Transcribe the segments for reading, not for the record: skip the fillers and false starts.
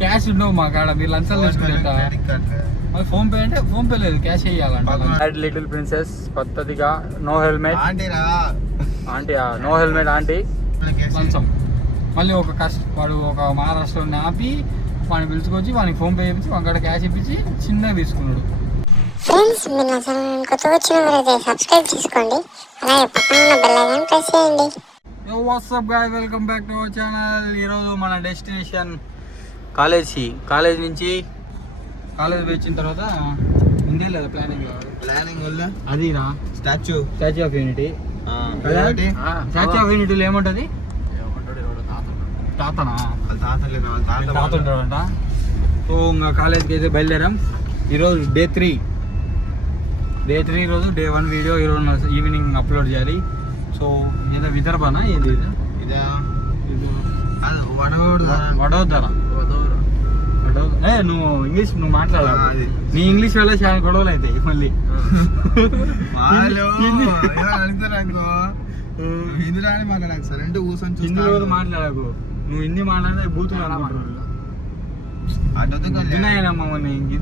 Cash ఉండవు మా కాడ, మీరు లంచాలు తీసుకుంటా. ఫోన్ పే అంటే ఫోన్ పే లేదు, క్యాష్ వేయాలంట. లిటిల్ ప్రిన్సెస్ పద్ధతిగా no helmet aunty, no helmet aunty లంచం. మళ్ళీ వాడు ఒక మహారాష్ట్రని ఆపి వాడిని పిలుచుకొచ్చి వానికి ఫోన్ పే చేయించి వాడి కాడ క్యాష్ ఇప్పించి చిన్నగా తీసుకున్నాడు. ఫ్రెండ్స్, మీరు నా ఛానల్ కొత్తగా వచ్చిన వారైతే సబ్స్క్రైబ్ చేసుకోండి, అలాగే పక్కన ఉన్న బెల్ ఐకాన్ ప్రెస్ చేయండి. WhatsApp guy, welcome back to our channel. ఈరోజు మన డెస్టినేషన్ కాలేజ్ నుంచి కాలేజ్ వచ్చిన తర్వాత ఉందే లేదా ప్లానింగ్ వల్ల అది రా Statue of Unity. Statue of యూనిటీలో ఏముంటుంది? తాత ఉంటాడంట. సో ఇంకా కాలేజ్కి అయితే బయలుదేరాం. ఈరోజు డే 3 రోజు డే 1 వీడియో ఈరోజు ఈవినింగ్ అప్లోడ్ చేయాలి. సో ఏదో విదర్భనా ఏది వడోదర. నువ్వు ఇంగ్లీష్ మాట్లాడాలి. నీ ఇంగ్లీష్ వల్ల చాలా గొడవలు అవుతాయి మళ్ళీ. హిందీలో మాట్లాడకు, నువ్వు హిందీ మాట్లాడితే బూతులు అనుకుంటున్నావు.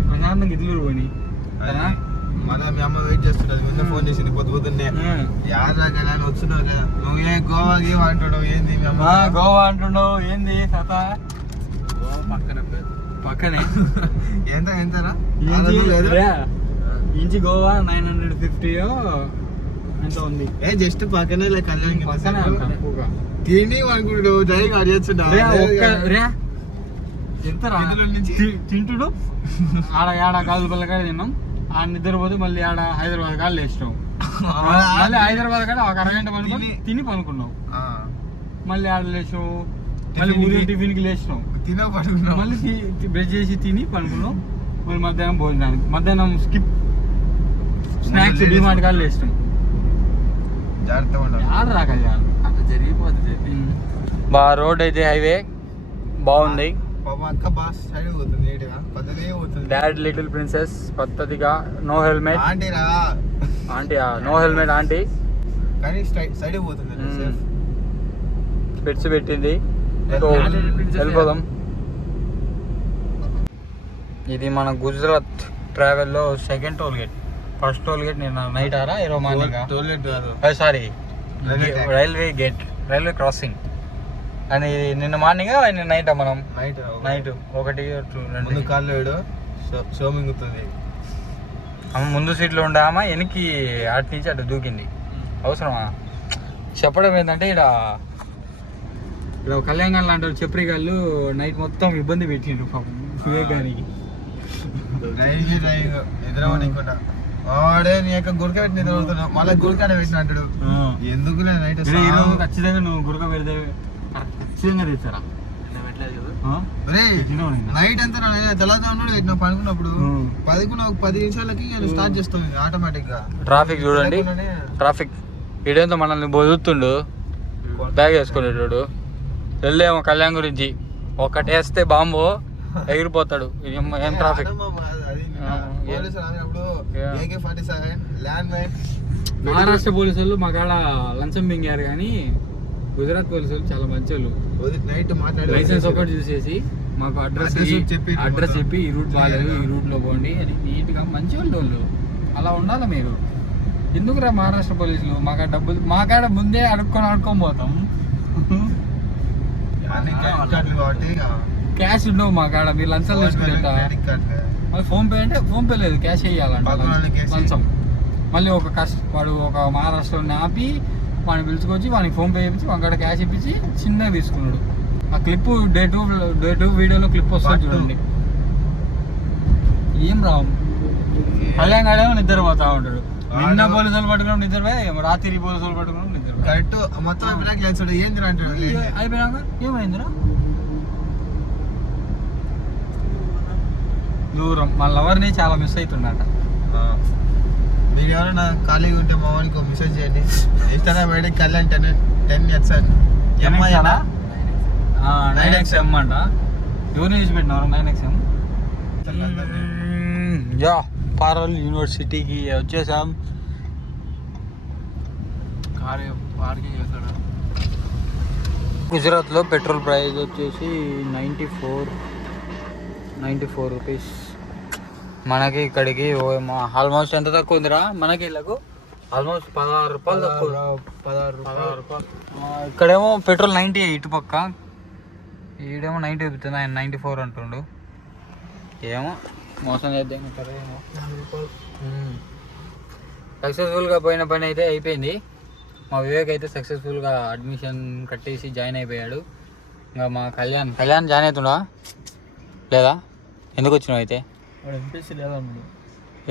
ప్రశాంతంగా ఇదిలు పోని. మన మీ అమ్మ వెయిట్ చేస్తున్నది, ముందే ఫోన్ చేసింది పొద్దున్నే. వచ్చినావు కదా నువ్వు, ఏ గోవా గేమ్ అంటున్నావు ఏంది? మీ అమ్మ గోవా అంటున్నావు ఏంది? పక్కనే ఎంతరా ఇంచి గోవా 950 ఎంత ఉంది. జస్ట్ పక్కనే కళ్యాణ్ పక్కనే తిని అనుకుంటు డ్రైవ్ తింటుడు. ఆడ కాదు పిల్లకాయ తిన్నాం. ఆడ నిద్రపోతే మళ్ళీ ఆడ హైదరాబాద్ కాళ్ళు లేచినావు. మళ్ళీ హైదరాబాద్ కాడ ఒక అరగంట పనుకొని తిని పనుకున్నావు. మళ్ళీ ఆడ లేచావు, మళ్ళీ ఊరి టిఫిన్కి లేచినావు, మళ్ళీ బ్రష్ చేసి తిని పనుకున్నావు. మళ్ళీ మధ్యాహ్నం స్కిప్ స్నాక్స్ డిమార్ట్ కాళ్ళు లేచినాం. ఆడ రాక జరిగిపోతుంది. బాగా రోడ్ అయితే హైవే బాగుంది. డాడ్ లిటిల్ ప్రిన్సెస్ పద్ధతిగా no helmet aunty, no helmet aunty specs పెట్టింది. వెళ్ళిపోదాం. ఇది మన గుజరాత్ ట్రావెల్లో second toll gate. First toll gate నేను నైట్ ఆరా ఈరోజు మార్నింగ్, సారీ రైల్వే క్రాసింగ్. అని నిన్న మార్నింగ్ నిన్న నైట్ మనం నైట్ 1 2 కాళ్ళు షోమింగుతుంది. ముందు సీట్లో ఉండే ఆమె వెనక్కి అటు నుంచి అటు దూకింది. అవసరమా చెప్పడం ఏంటంటే, ఇక్కడ కళ్యాణ్ లాంటి చెప్రిగాళ్ళు నైట్ మొత్తం ఇబ్బంది పెట్టిండ్రు పాపం వివేకానికి. వాడే నీ యొక్క గురక పెట్టి నిద్రపోతున్నావు, మళ్ళీ గురకాడ పెట్టిన అంటాడు. ఎందుకు నైట్ ఖచ్చితంగా నువ్వు గురక పెడితే ఖచ్చితంగా తెచ్చారా? నైట్ అంతా తెల్లవారుజామున పెట్టినా పనుకున్నప్పుడు 10 నిమిషాలకి స్టార్ట్ చేస్తాం ఆటోమేటిక్ గా. ట్రాఫిక్ చూడండి, ట్రాఫిక్ ఇడేంతో మనల్ని బొదుతుండు. బ్యాగ్ వేసుకునేటోడు వెళ్ళేమో కళ్యాణ్ గురించి ఒకటేస్తే బాంబు ఎగిరిపోతాడు. ఏం ట్రాఫిక్. మహారాష్ట్ర పోలీసు వాళ్ళు మా కాడ లంచం మింగారు, కానీ గుజరాత్ పోలీసు వాళ్ళు చాలా మంచి వాళ్ళు. లైసెన్స్ ఒకటి చూసేసి మాకు అడ్రస్ చెప్పి ఈ రూట్ బాగాలేదు, ఈ రూట్ లో పోండి అని నీట్గా మంచి వాళ్ళు. అలా ఉండాలి మీరు. ఎందుకురా మహారాష్ట్ర పోలీసులు మా కాడ ముందే అడుక్కొని పోతాం. క్యాష్ ఉండవు మా కాడ, మీరు లంచాలు తీసుకుంటా. మళ్ళీ ఫోన్ పే అంటే ఫోన్ పే లేదు, క్యాష్ వేయాలంట లంచం. మళ్ళీ వాడు ఒక మహారాష్ట్రని ఆపి వాడిని పిలుచుకొచ్చి వానికి ఫోన్ పే చేయించి వాడి కాడ క్యాష్ ఇప్పించి చిన్నగా తీసుకున్నాడు. ఆ క్లిప్ డే 2 వీడియోలో క్లిప్ వస్తుంది చూడండి. ఏం రావు కళ్యాణ్ గాడేమో నిద్రపోతా ఉంటాడు. నిన్న పోలీసులు పట్టుకున్నాం నిద్రపోయి, రాత్రి పోలీసులు పట్టుకున్నాం నిద్ర. కరెక్ట్ మొత్తం అయిపోయినాక ఏమైందిరా దూరం. మా లవర్ని చాలా మిస్ అవుతుండట. మీరు ఎవరైనా ఖాళీగా ఉంటే మా వానికి మెసేజ్ చేయండి. Instagram ID Kalyan 10XN 9XM అంట. ఎవరిని చూసి పెట్టినారు 9XM? పారల్ యూనివర్సిటీకి వచ్చేసాం. పార్కింగ్ చేస్తాడు. గుజరాత్లో పెట్రోల్ ప్రైస్ వచ్చేసి 94 రూపీస్. మనకి ఇక్కడికి ఆల్మోస్ట్ ఎంత తక్కువ ఉందిరా మనకి ఇళ్ళకు? ఆల్మోస్ట్ 16 రూపాయలు తక్కువ. 16 రూపాయలు. ఇక్కడేమో పెట్రోల్ 90 ఇటు పక్క, ఈడేమో 90 చూపుతుంది, ఆయన 94 అంటుండు. ఏమో మోసం చేద్దాం అంటారా ఏమో. సక్సెస్ఫుల్గా పోయిన పని అయితే అయిపోయింది. మా వివేక్ అయితే సక్సెస్ఫుల్గా అడ్మిషన్ కట్టేసి జాయిన్ అయిపోయాడు. ఇంకా మా కళ్యాణ్ జాయిన్ అవుతుండా లేదా? ఎందుకు వచ్చినావు అయితే? ఎంపీసీ లేదా?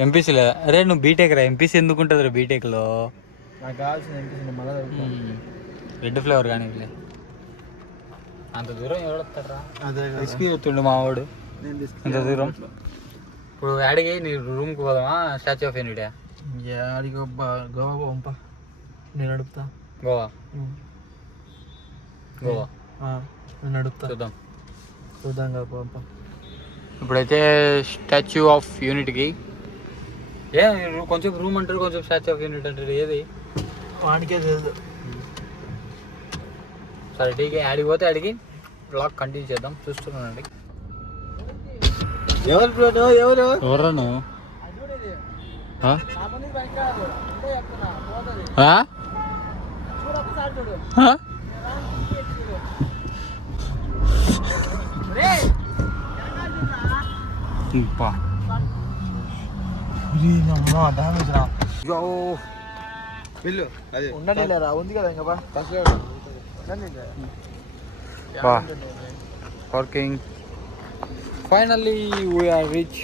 ఎంపీసీ లేదా? అరే నువ్వు బీటెక్ రా, ఎంపీసీ ఎందుకు ఉంటుంది రా బీటెక్లో? నాకు కావాల్సిన ఎంపీసీ మళ్ళీ రెడ్ ఫ్లేవర్ కానీ అంత దూరం ఎవడొస్తారా? రిస్కీ చెప్తుండు మా వాడు. అంత దూరం ఇప్పుడు అడిగి నీ రూమ్కి పోదామా? స్టాచ్యూ ఆఫ్ యూనిటీ అడిగి గోవా పంప, నేను అడుగుతా. గోవా నేను అడుగుతా, చూద్దాం కదా పంప. ఇప్పుడైతే స్టాచ్యూ ఆఫ్ యూనిటీకి కొంచెం రూమ్ అంటారు, కొంచెం స్టాచ్యూ ఆఫ్ యూనిటీ అంటారు. ఏది వాడికే తెలియదు. సరే టీకే, అడిగి పోతే అడిగి బ్లాగ్ కంటిన్యూ చేద్దాం. చూస్తున్నానండి. ఎవరు నువ్వు? ఉండలేరా? ఉంది కదా ఇంకా parking. Finally we are reached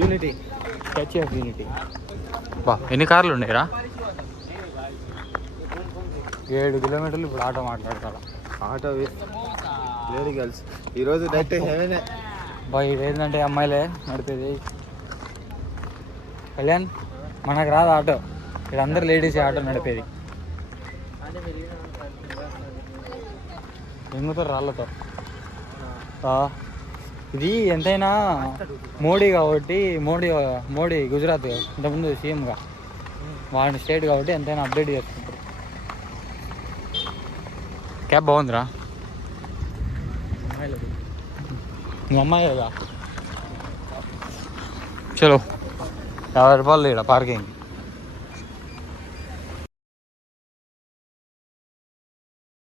unity, Statue of unity. బా ఎన్ని కార్లు ఉన్నాయిరా? 7 కిలోమీటర్లు. ఇప్పుడు ఆటో మాట్లాడతారా? ఆటో లేదు గర్ల్స్ ఈరోజు డైరెక్ట్ హెవెనే. బా ఇదేంటంటే అమ్మాయిలే నడిపేది. కళ్యాణ్ మనకు రాదు ఆటో, ఇక్కడ అందరు లేడీస్ ఆటో నడిపేది. ఎందుకుతారు రాళ్ళతో. ఇది ఎంతైనా మోడీ కాబట్టి, మోడీ గుజరాత్ ఇంతకుముందు సీఎంగా వాడి స్టేట్ కాబట్టి ఎంతైనా అప్డేట్ చేసుకుంటారు. క్యాబ్ బాగుందిరా. నువ్వు అమ్మాయి కదా. చలో 50 రూపాయలు ఇక్కడ పార్కింగ్.